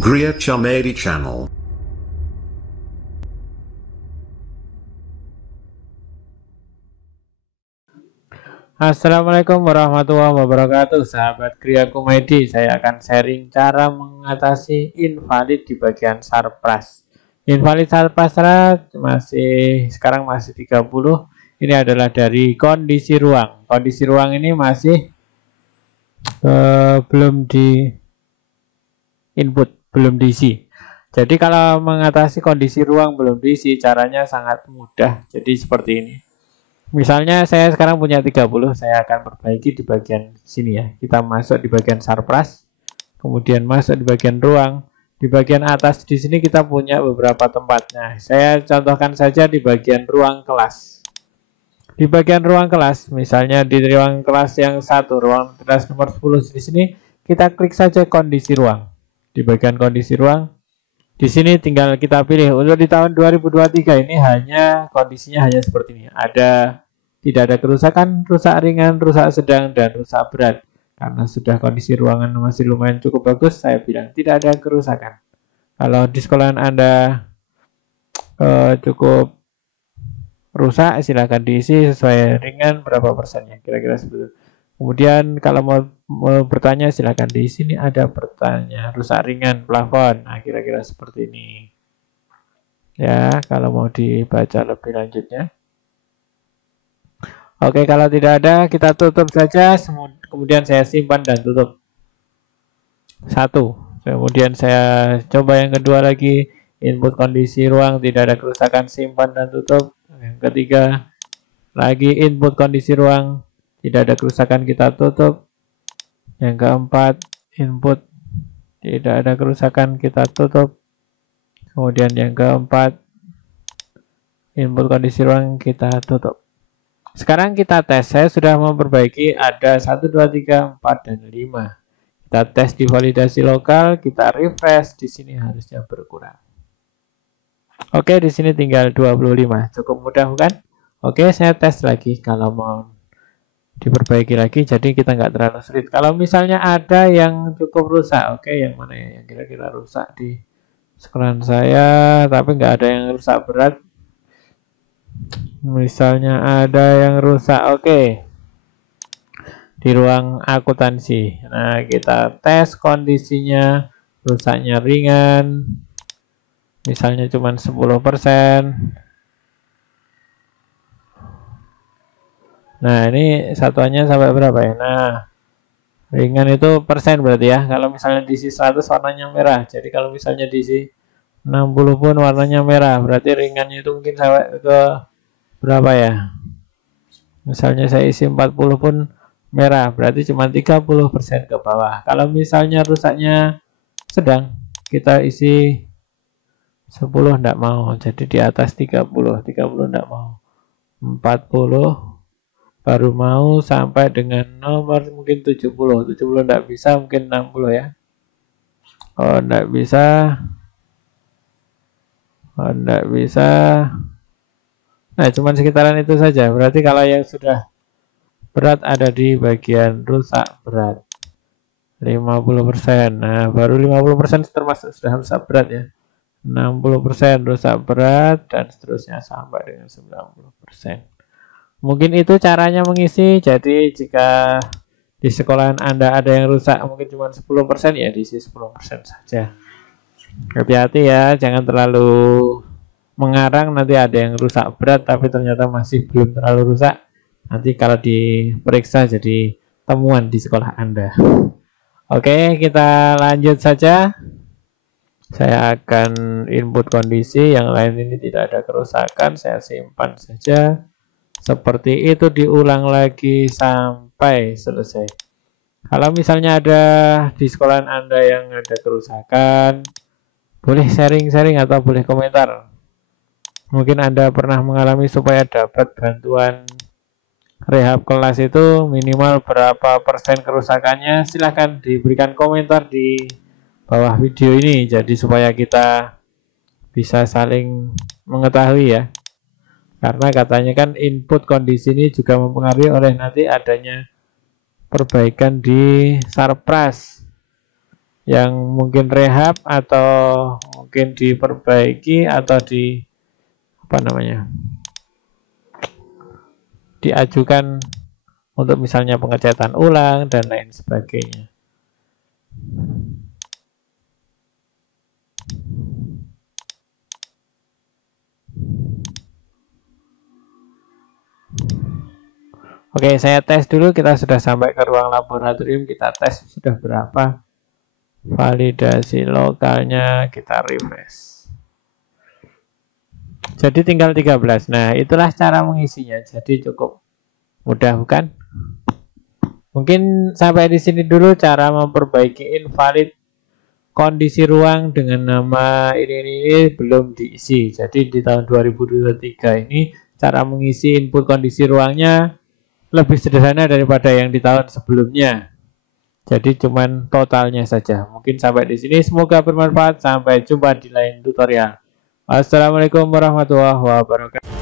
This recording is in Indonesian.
Gria Chamedi Channel. Assalamualaikum warahmatullahi wabarakatuh, sahabat Gria Komedi. Saya akan sharing cara mengatasi invalid di bagian Sarpras. Invalid Sarpras sekarang masih 30. Ini adalah dari kondisi ruang. Kondisi ruang ini masih belum di input, belum diisi. Jadi kalau mengatasi kondisi ruang belum diisi, caranya sangat mudah. Jadi seperti ini. Misalnya saya sekarang punya 30, saya akan perbaiki di bagian sini ya. Kita masuk di bagian Sarpras, kemudian masuk di bagian ruang. Di bagian atas di sini kita punya beberapa tempat. Nah, saya contohkan saja di bagian ruang kelas. Di bagian ruang kelas, misalnya di ruang kelas yang satu, ruang kelas nomor 10 di sini, kita klik saja kondisi ruang. Di bagian kondisi ruang, di sini tinggal kita pilih. Untuk di tahun 2023 ini kondisinya hanya seperti ini. Tidak ada kerusakan, rusak ringan, rusak sedang, dan rusak berat. Karena sudah kondisi ruangan masih lumayan cukup bagus, saya bilang tidak ada kerusakan. Kalau di sekolahan Anda cukup rusak, silahkan diisi sesuai ringan berapa persennya, kira-kira seperti itu. Kemudian kalau mau bertanya silahkan di sini ada pertanyaan rusak ringan plafon. Nah, kira-kira seperti ini. Ya, kalau mau dibaca lebih lanjutnya. Oke, kalau tidak ada kita tutup saja. Kemudian saya simpan dan tutup. Satu. Kemudian saya coba yang kedua lagi. Input kondisi ruang tidak ada kerusakan, simpan dan tutup. Yang ketiga lagi input kondisi ruang tidak ada kerusakan, kita tutup. Yang keempat, input tidak ada kerusakan, kita tutup. Kemudian yang keempat, input kondisi ruang, kita tutup. Sekarang kita tes. Saya sudah memperbaiki ada 1, 2, 3, 4, dan 5. Kita tes di validasi lokal, kita refresh. Di sini harusnya berkurang. Oke, di sini tinggal 25. Cukup mudah bukan? Oke, saya tes lagi kalau mau diperbaiki lagi, jadi kita nggak terlalu sulit. Kalau misalnya ada yang cukup rusak, oke, yang mana ya yang kira-kira rusak di sekolahan saya tapi nggak ada yang rusak berat. Misalnya ada yang rusak, oke, di ruang akuntansi. Nah, kita tes kondisinya, rusaknya ringan, misalnya cuma 10%. Nah, ini satuannya sampai berapa ya? Nah, ringan itu persen berarti ya. Kalau misalnya diisi 100 warnanya merah. Jadi kalau misalnya diisi 60 pun warnanya merah. Berarti ringannya itu mungkin sampai ke berapa ya? Misalnya saya isi 40 pun merah. Berarti cuma 30% ke bawah. Kalau misalnya rusaknya sedang, kita isi 10 enggak mau. Jadi di atas 30. 30 enggak mau. 40 baru mau, sampai dengan nomor mungkin 70 enggak bisa, mungkin 60 ya. Oh enggak bisa, nah cuman sekitaran itu saja. Berarti kalau yang sudah berat ada di bagian rusak berat 50%. Nah, baru 50% termasuk sudah rusak berat ya. 60% rusak berat dan seterusnya sampai dengan 90%. Mungkin itu caranya mengisi. Jadi jika di sekolahan Anda ada yang rusak mungkin cuma 10%, ya diisi 10% saja. Hati-hati ya, jangan terlalu mengarang, nanti ada yang rusak berat tapi ternyata masih belum terlalu rusak. Nanti kalau diperiksa jadi temuan di sekolah Anda. Oke, kita lanjut saja. Saya akan input kondisi, yang lain ini tidak ada kerusakan, saya simpan saja. Seperti itu diulang lagi sampai selesai. Kalau misalnya ada di sekolahan Anda yang ada kerusakan, boleh sharing-sharing atau boleh komentar. Mungkin Anda pernah mengalami, supaya dapat bantuan rehab kelas itu minimal berapa persen kerusakannya, silahkan diberikan komentar di bawah video ini. Jadi supaya kita bisa saling mengetahui ya. Karena katanya kan input kondisi ini juga mempengaruhi oleh nanti adanya perbaikan di Sarpras. yang mungkin rehab atau mungkin diperbaiki atau diajukan untuk misalnya pengecatan ulang dan lain sebagainya. Oke, saya tes dulu. Kita sudah sampai ke ruang laboratorium. Kita tes sudah berapa validasi lokalnya. Kita refresh. Jadi tinggal 13. Nah, itulah cara mengisinya. Jadi cukup mudah, bukan? Mungkin sampai di sini dulu cara memperbaiki invalid kondisi ruang dengan nama ini belum diisi. Jadi di tahun 2023 ini cara mengisi input kondisi ruangnya lebih sederhana daripada yang di tahun sebelumnya. Jadi cuman totalnya saja. Mungkin sampai di sini, semoga bermanfaat. Sampai jumpa di lain tutorial. Assalamualaikum warahmatullahi wabarakatuh.